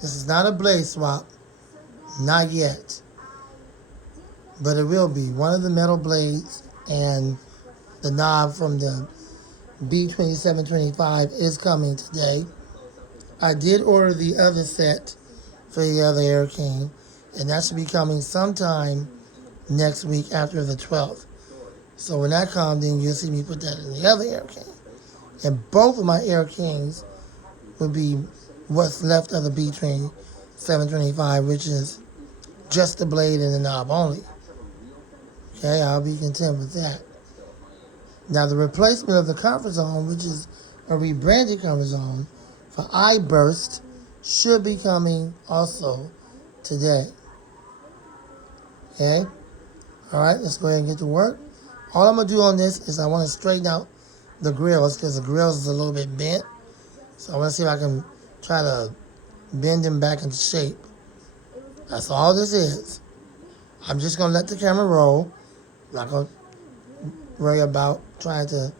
This is not a blade swap, not yet, but it will be. One of the metal blades and the knob from the B2725 is coming today. I did order the other set for the other Air King, and that should be coming sometime next week after the 12th. So when that comes, then you'll see me put that in the other Air King. And both of my Air Kings will be what's left of the B-Train 725, which is just the blade and the knob only. Okay, I'll be content with that. Now the replacement of the comfort zone, which is a rebranded comfort zone for iBurst, should be coming also today. Okay? Alright, let's go ahead and get to work. All I'm going to do on this is I want to straighten out the grills because the grills is a little bit bent. So I want to see if I can try to bend them back into shape. That's all this is. I'm just going to let the camera roll. I'm not going to worry about trying to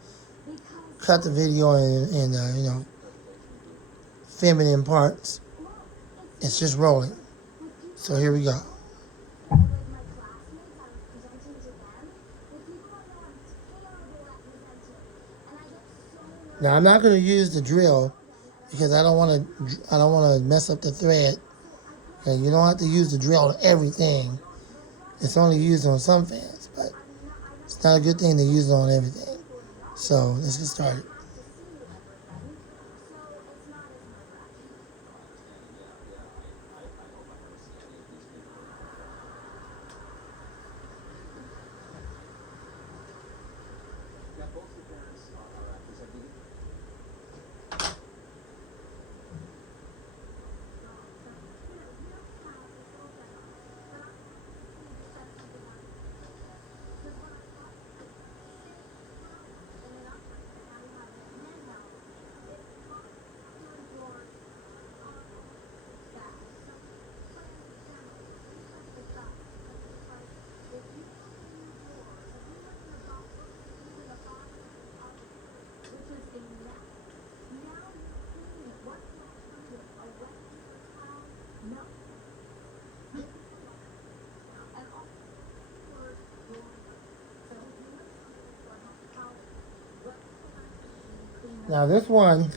cut the video in feminine parts. It's just rolling. So here we go. Now I'm not going to use the drill because I don't want to mess up the thread. Okay, you don't have to use the drill on everything. It's only used on some fans, but it's not a good thing to use it on everything. So let's get started. Now this one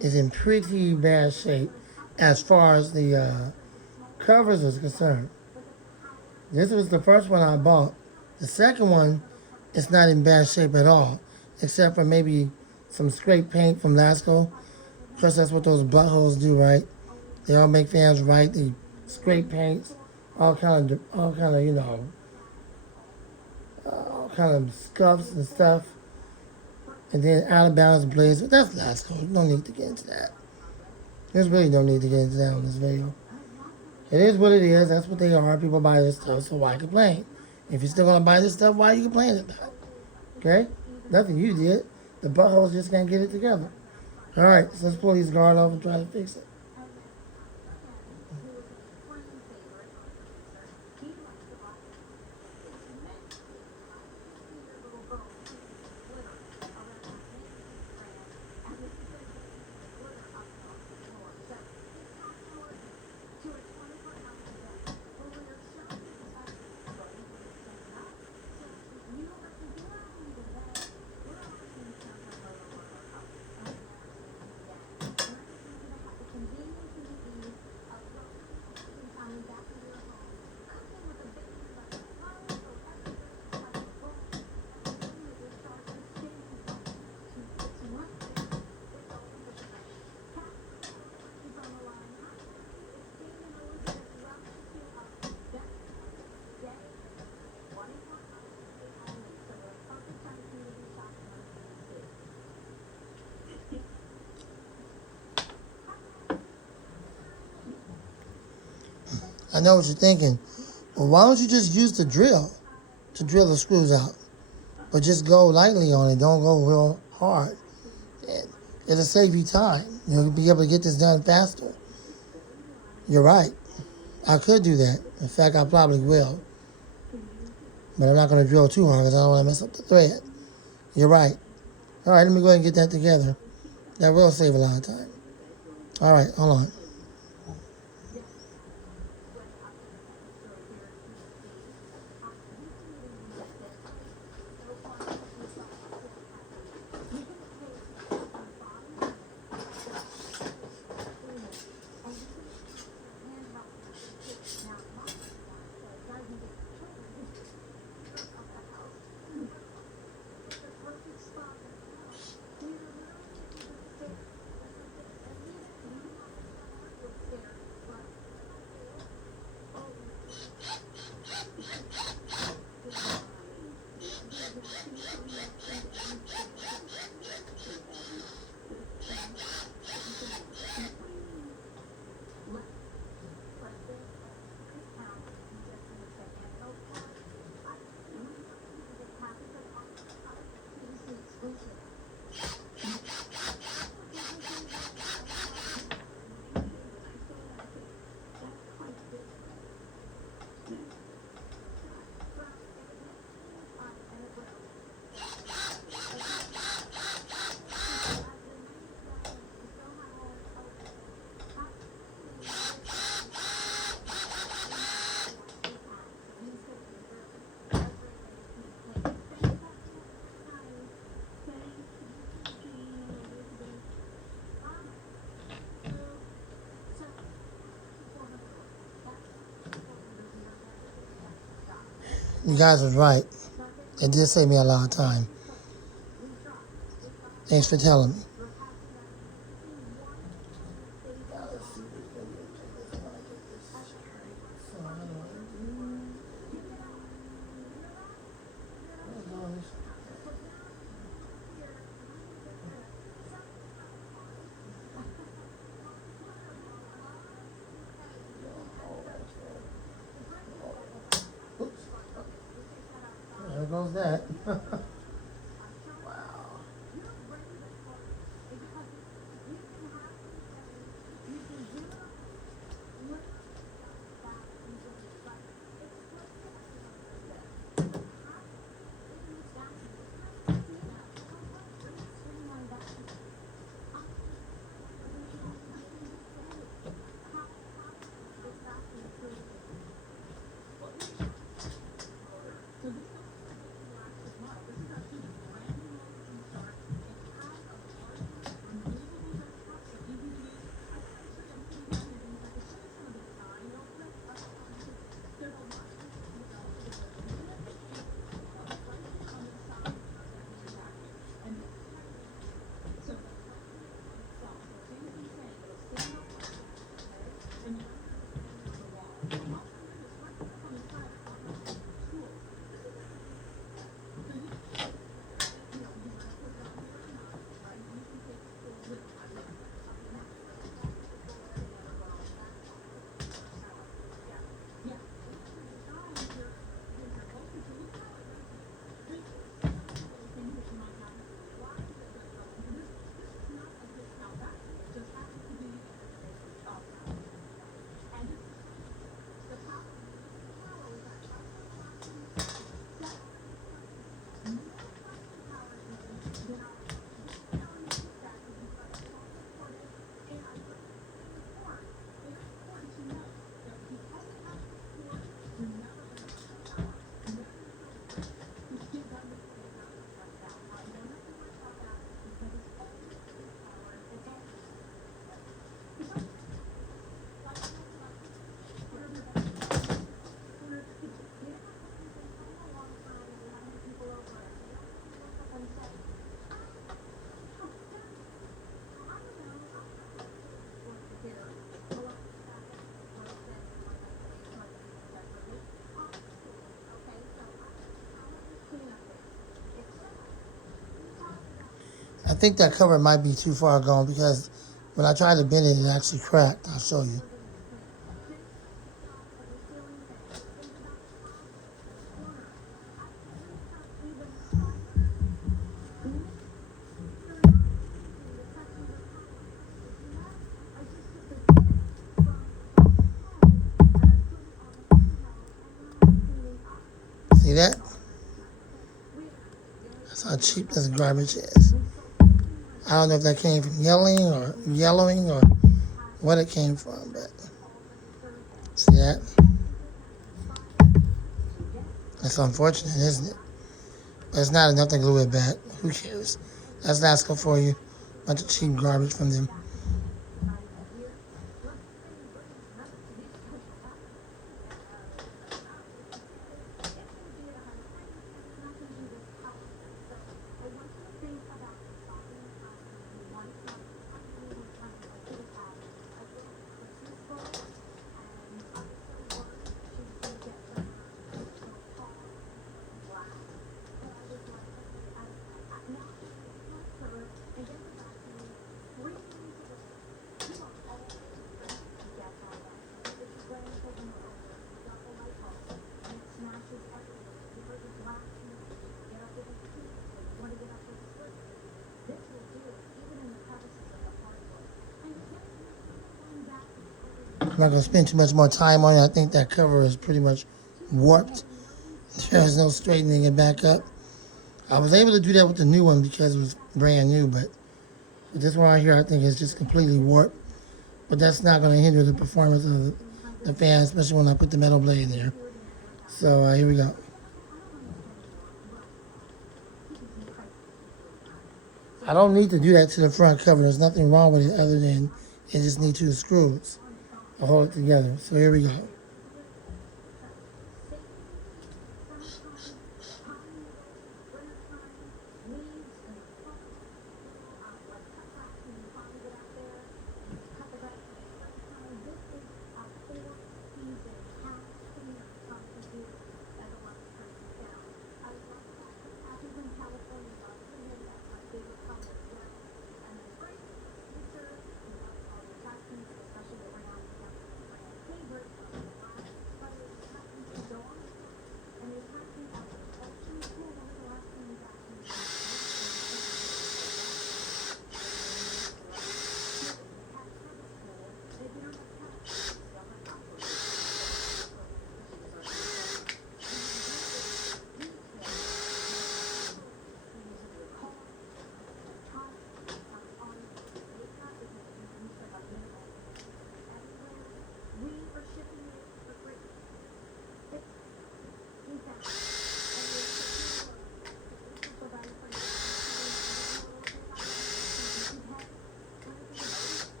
is in pretty bad shape as far as the covers is concerned. This was the first one I bought. The second one is not in bad shape at all, except for maybe some scraped paint from Lasco. Of course, that's what those buttholes do, right? They all make fans right. They scrape paints, all kind of all kind of scuffs and stuff. And then out of balance blades. But that's Lasco. No need to get into that. There's really no need to get into that on this video. It is what it is. That's what they are. People buy this stuff, so why complain? If you're still going to buy this stuff, why are you complaining about it? Okay? Nothing you did. The buttholes just can't get it together. All right, so let's pull these guard off and try to fix it. I know what you're thinking. Well, why don't you just use the drill to drill the screws out? But just go lightly on it. Don't go real hard. It'll save you time. You'll be able to get this done faster. You're right. I could do that. In fact, I probably will. But I'm not going to drill too hard because I don't want to mess up the thread. You're right. All right, let me go ahead and get that together. That will save a lot of time. All right, hold on. You guys was right. It did save me a lot of time. Thanks for telling me. Oops. There goes that. I think that cover might be too far gone because when I tried to bend it, it actually cracked. I'll show you. See that? That's how cheap this garbage is. I don't know if that came from yellowing or what it came from, but see that? That's unfortunate, isn't it? But it's not enough to glue it back. Who cares? That's Lasco for you. Bunch of cheap garbage from them. I'm not going to spend too much more time on it. I think that cover is pretty much warped. There's no straightening it back up. I was able to do that with the new one because it was brand new, but this one right here I think is just completely warped. But that's not going to hinder the performance of the fan, especially when I put the metal blade in there. So here we go. I don't need to do that to the front cover. There's nothing wrong with it other than it just needs two screws to hold it together. So here we go.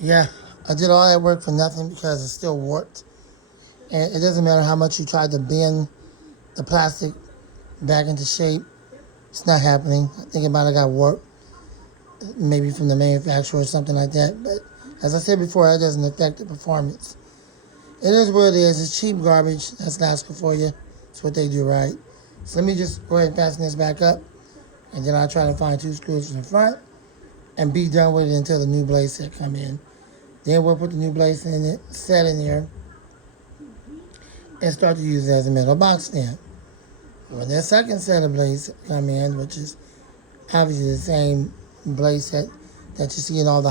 Yeah, I did all that work for nothing because it's still warped. And it doesn't matter how much you try to bend the plastic back into shape, it's not happening. I think it might have got warped, maybe from the manufacturer or something like that. But as I said before, that doesn't affect the performance. It is what it is. It's cheap garbage. That's Lasco for you. That's what they do, right? So let me just go ahead and fasten this back up, and then I'll try to find two screws from the front and be done with it until the new blade set come in. Then we'll put the new blade set in there and start to use it as a metal box stand. When the second set of blades come in, which is obviously the same blade set that you see in all the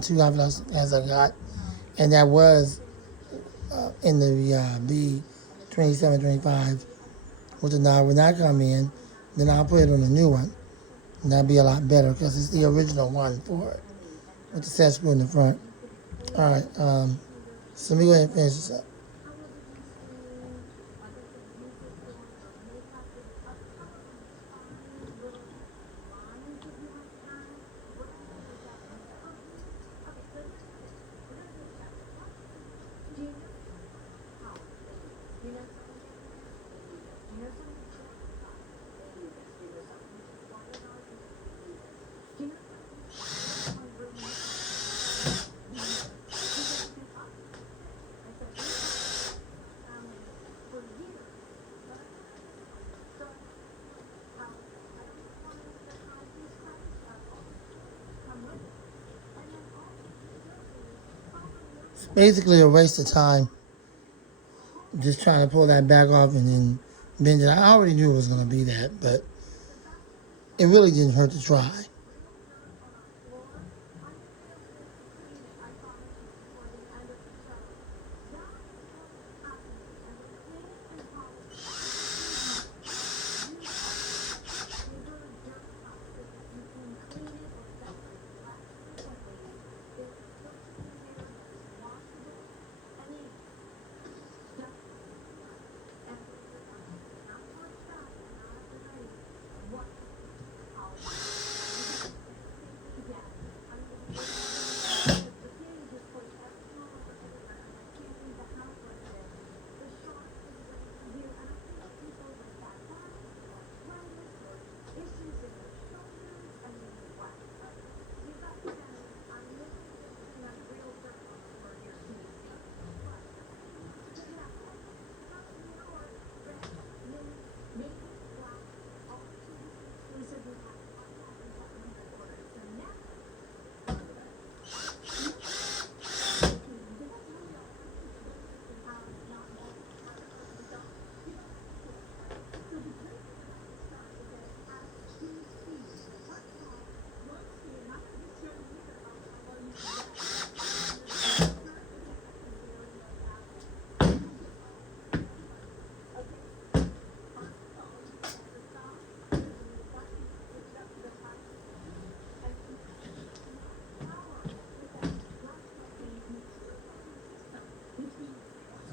two high velocity as I got, and that was in the B2725, which the knob when that come in, then I'll put it on the new one, and that'll be a lot better because it's the original one for it with the set screw in the front. All right, so let me go ahead and finish this up. It's basically a waste of time just trying to pull that back off and then bend it. I already knew it was going to be that, but it really didn't hurt to try.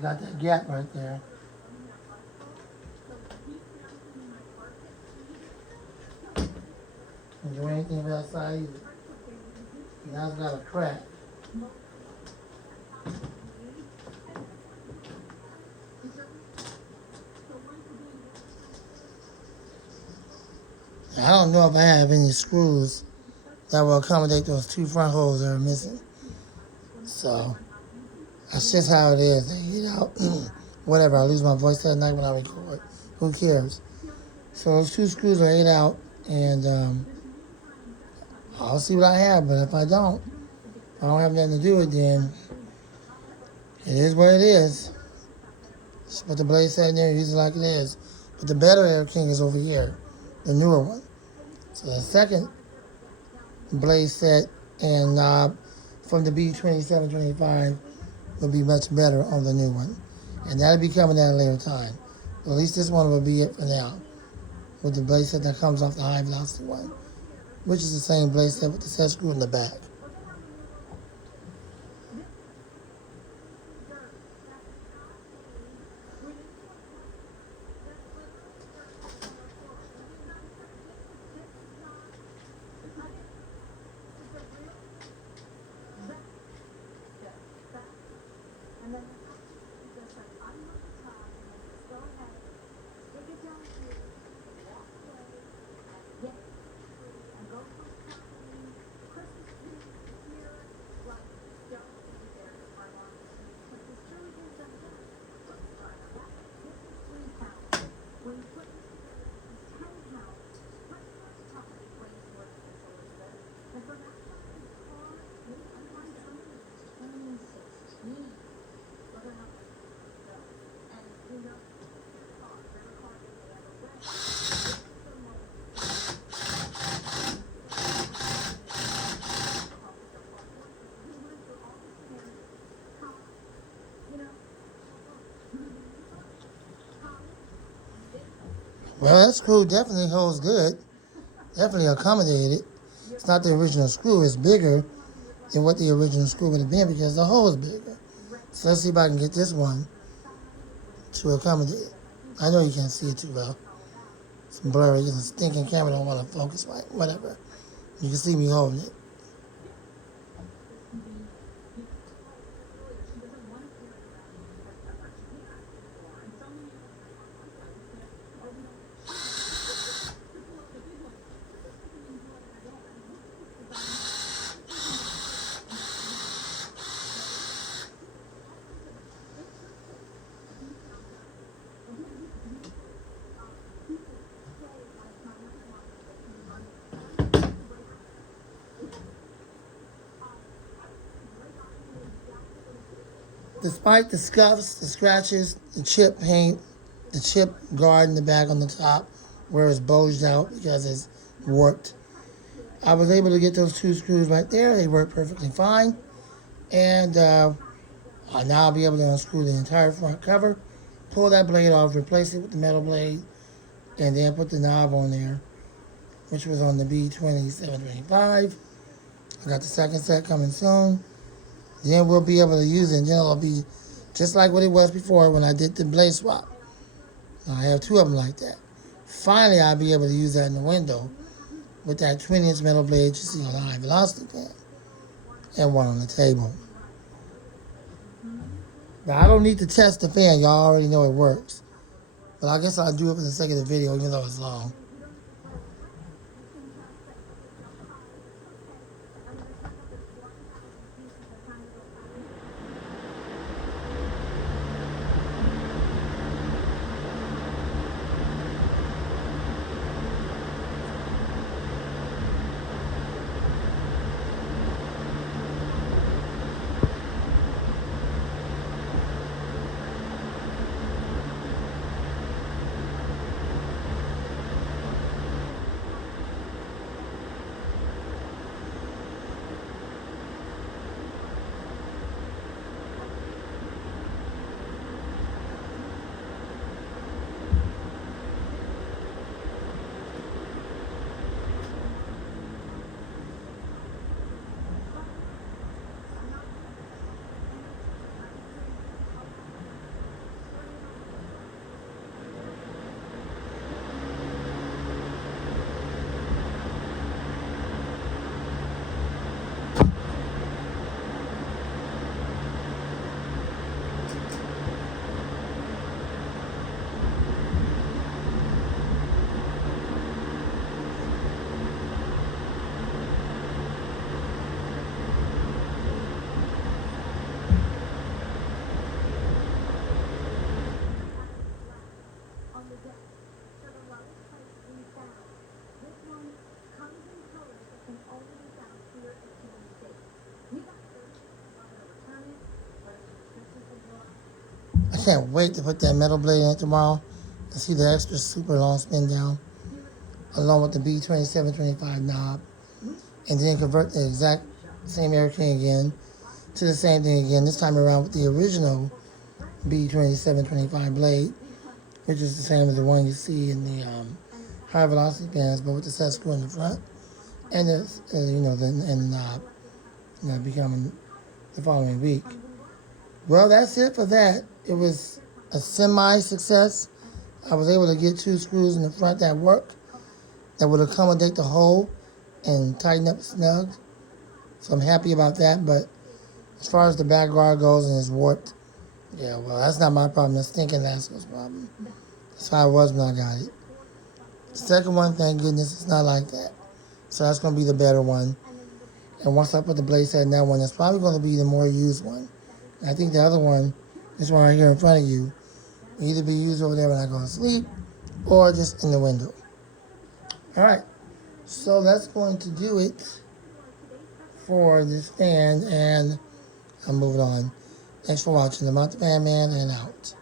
Got that gap right there. Can't do anything with that side either. Now it's got a crack. I don't know if I have any screws that will accommodate those two front holes that are missing. So that's just how it is. They get out. Whatever. I lose my voice that night when I record. Who cares? So those two screws are 8 out, and I'll see what I have. But if I don't have nothing to do with it, then it is what it is. Just put the blade set in there and use it like it is. But the better Air King is over here, the newer one. So the second blade set and knob from the B2725 will be much better on the new one. And that'll be coming at a later time. But at least this one will be it for now. With the blade set that comes off the high velocity one, which is the same blade set with the set screw in the back. Well, that screw definitely holds good. Definitely accommodated. It's not the original screw. It's bigger than what the original screw would have been because the hole is bigger. So let's see if I can get this one to accommodate it. I know you can't see it too well. It's blurry. It's a stinking camera don't want to focus right. Whatever. You can see me holding it. Despite the scuffs, the scratches, the chip paint, the chip guard in the back on the top where it's bulged out because it's warped, I was able to get those two screws right there. They work perfectly fine. And now I'll be able to unscrew the entire front cover, pull that blade off, replace it with the metal blade, and then put the knob on there, which was on the B2725. I got the second set coming soon. Then we'll be able to use it, and then it'll be just like what it was before when I did the blade swap. I have two of them like that. Finally, I'll be able to use that in the window with that 20-inch metal blade you see on the high velocity fan and one on the table. Now, I don't need to test the fan. Y'all already know it works. But I guess I'll do it for the sake of the video, even though it's long. I can't wait to put that metal blade in tomorrow and see the extra super long spin down along with the B2725 knob, and then convert the exact same air king again to the same thing again, this time around with the original B2725 blade, which is the same as the one you see in the high velocity fans, but with the set screw in the front and the knob, becoming the following week. Well, that's it for that. It was a semi-success. I was able to get two screws in the front that work, that would accommodate the hole and tighten up snug. So I'm happy about that. But as far as the back guard goes and it's warped, yeah, well, that's not my problem. That's Stinking Lasco's problem. That's how it was when I got it. The second one, thank goodness, it's not like that. So that's going to be the better one. And once I put the blade set in that one, that's probably going to be the more used one. And I think the other one, this one right here in front of you, will either be used over there when I go to sleep or just in the window. All right, so that's going to do it for this fan, and I'm moving on. Thanks for watching. I'm out the Fan Man and out.